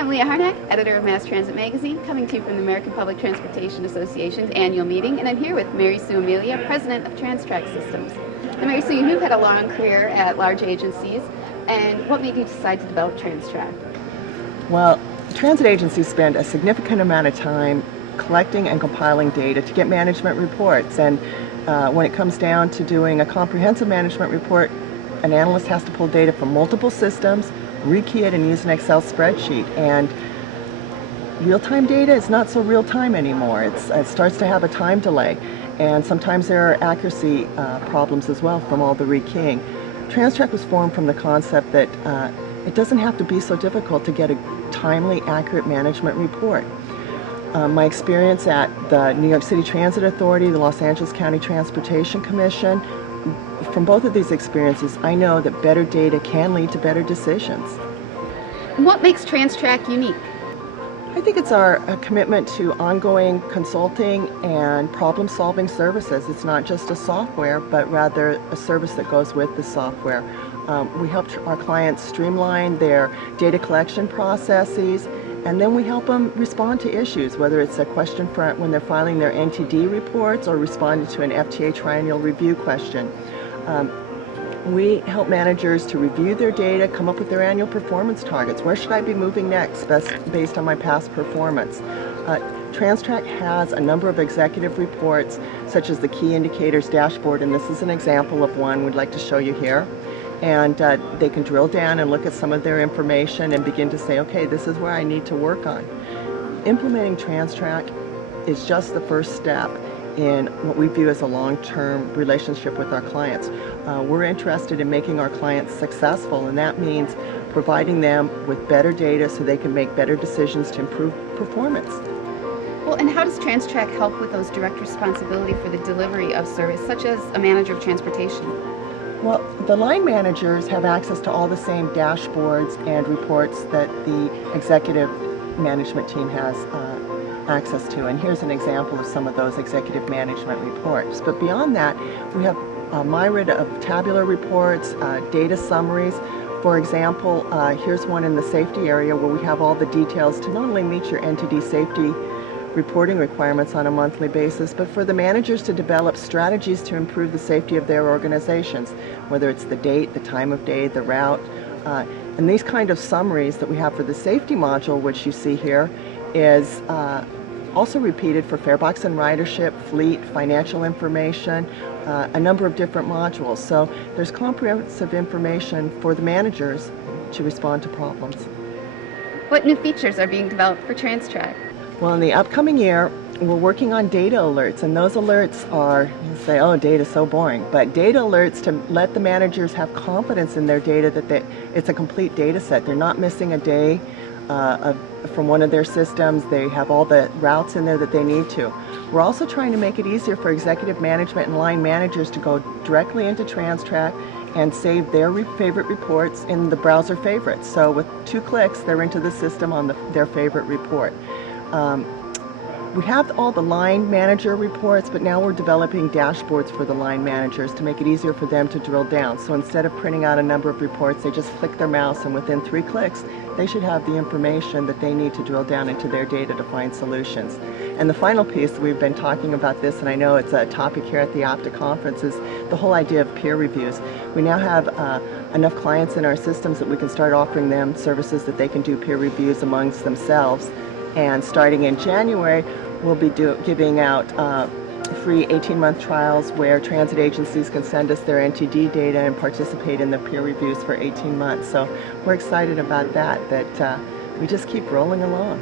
I'm Leah Harnack, editor of Mass Transit Magazine, coming to you from the American Public Transportation Association's annual meeting, and I'm here with Mary Sue Amelia, president of TransTrack Systems. Now, Mary Sue, you've had a long career at large agencies, and what made you decide to develop TransTrack? Well, transit agencies spend a significant amount of time collecting and compiling data to get management reports, and when it comes down to doing a comprehensive management report, an analyst has to pull data from multiple systems, rekey it, and use an Excel spreadsheet. And real-time data is not so real-time anymore. It starts to have a time delay, and sometimes there are accuracy problems as well from all the rekeying. TransTrack was formed from the concept that it doesn't have to be so difficult to get a timely, accurate management report. My experience at the New York City Transit Authority, the Los Angeles County Transportation Commission, from both of these experiences, I know that better data can lead to better decisions. What makes TransTrack unique? I think it's our commitment to ongoing consulting and problem-solving services. It's not just a software, but rather a service that goes with the software. We help our clients streamline their data collection processes, and then we help them respond to issues, whether it's a question for when they're filing their NTD reports or responding to an FTA triennial review question. We help managers to review their data, come up with their annual performance targets. Where should I be moving next based on my past performance? TransTrack has a number of executive reports, such as the Key Indicators Dashboard, and this is an example of one we'd like to show you here. And they can drill down and look at some of their information and begin to say, okay, this is where I need to work on. Implementing TransTrack is just the first step in what we view as a long-term relationship with our clients. We're interested in making our clients successful, and that means providing them with better data so they can make better decisions to improve performance. Well, and how does TransTrack help with those direct responsibility for the delivery of service, such as a manager of transportation? Well, the line managers have access to all the same dashboards and reports that the executive management team has access to, and here's an example of some of those executive management reports. But beyond that, we have a myriad of tabular reports, data summaries. For example, here's one in the safety area where we have all the details to not only meet your NTD safety reporting requirements on a monthly basis, but for the managers to develop strategies to improve the safety of their organizations, whether it's the date, the time of day, the route. And these kind of summaries that we have for the safety module, which you see here, is also repeated for farebox and ridership, fleet, financial information, a number of different modules. So there's comprehensive information for the managers to respond to problems. What new features are being developed for TransTrack? Well, in the upcoming year, we're working on data alerts, and those alerts are, you say, oh, data's so boring, but data alerts to let the managers have confidence in their data that it's a complete data set. They're not missing a day from one of their systems. They have all the routes in there that they need to. We're also trying to make it easier for executive management and line managers to go directly into TransTrack and save their favorite reports in the browser favorites. So with 2 clicks, they're into the system on their favorite report. We have all the line manager reports, but now we're developing dashboards for the line managers to make it easier for them to drill down. So instead of printing out a number of reports, they just click their mouse, and within 3 clicks, they should have the information that they need to drill down into their data to find solutions. And the final piece, we've been talking about this, and I know it's a topic here at the APTA conference, is the whole idea of peer reviews. We now have enough clients in our systems that we can start offering them services that they can do peer reviews amongst themselves. And starting in January, we'll be giving out free 18-month trials where transit agencies can send us their NTD data and participate in the peer reviews for 18 months. So we're excited about that we just keep rolling along.